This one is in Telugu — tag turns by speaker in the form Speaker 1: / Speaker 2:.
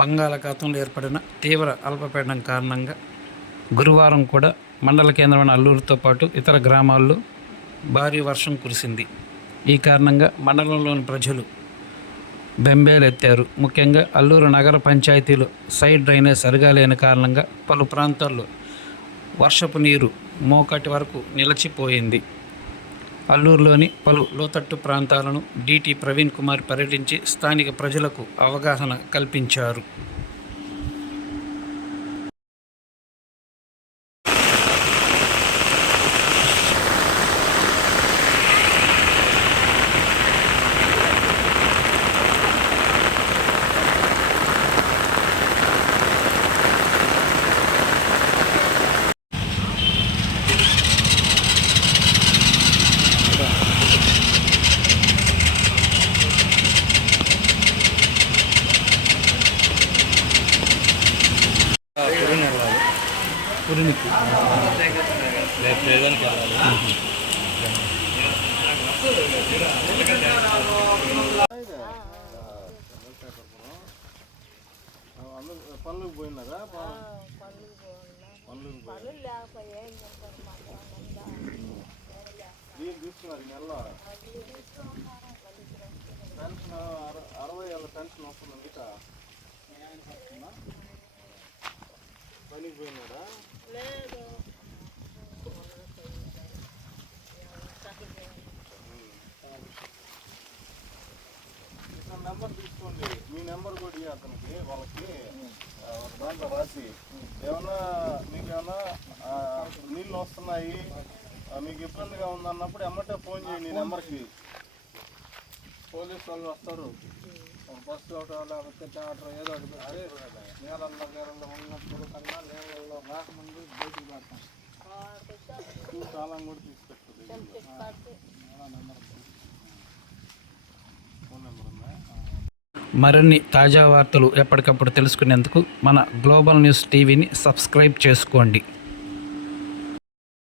Speaker 1: బంగాళాఖాతంలో ఏర్పడిన తీవ్ర అల్పపీడనం కారణంగా గురువారం కూడా మండల కేంద్రమైన అల్లూరుతో పాటు ఇతర గ్రామాల్లో భారీ వర్షం కురిసింది. ఈ కారణంగా మండలంలోని ప్రజలు బెంబేలెత్తారు ముఖ్యంగా అల్లూరు నగర పంచాయతీలో సైడ్ డ్రైనేజ్ సరిగా లేని కారణంగా పలు ప్రాంతాల్లో వర్షపు నీరు మోకటి వరకు నిలిచిపోయింది. అల్లూరులోని పలు లోతట్టు ప్రాంతాలను డిటి ప్రవీణ్ కుమార్ పర్యటించి స్థానిక ప్రజలకు అవగాహన కల్పించారు. ఉరికి
Speaker 2: రేపు లేదానికి వెళ్ళాలి
Speaker 3: అందరూ పనులకు పోయినారా పనులకు పోయి దీన్ని తీసుకున్నారు ఈ నెల పెన్షన్ అర- అరవై ఏళ్ళ పెన్షన్ వస్తుంది ఇక నెంబర్ తీసుకోండి. మీ నెంబర్ కూడా అతనికి. వాళ్ళకి దాంట్లో రాసి. ఏమన్నా మీకు ఏమన్నా నీళ్ళు వస్తున్నాయి మీకు ఇబ్బందిగా ఉందన్నప్పుడు ఎమ్మటే ఫోన్ చేయండి నెంబర్కి. పోలీసు వాళ్ళు వస్తారు. ఒక బస్సు లేకపోతే ట్రాక్టర్ ఏదో ఒకటి పెట్టి నీళ్ళల్లో నీళ్ళలో ఉన్నప్పుడు కన్నా నీళ్ళల్లో రాకముందు బయటికి పెడతాం కాలం కూడా తీసుకొస్తుంది నెంబర్. ఫోన్ నెంబర్ ఉందా?
Speaker 1: మరిన్ని తాజా వార్తలు ఎప్పటికప్పుడు తెలుసుకునేందుకు మన గ్లోబల్ న్యూస్ టీవీని సబ్స్క్రైబ్ చేసుకోండి.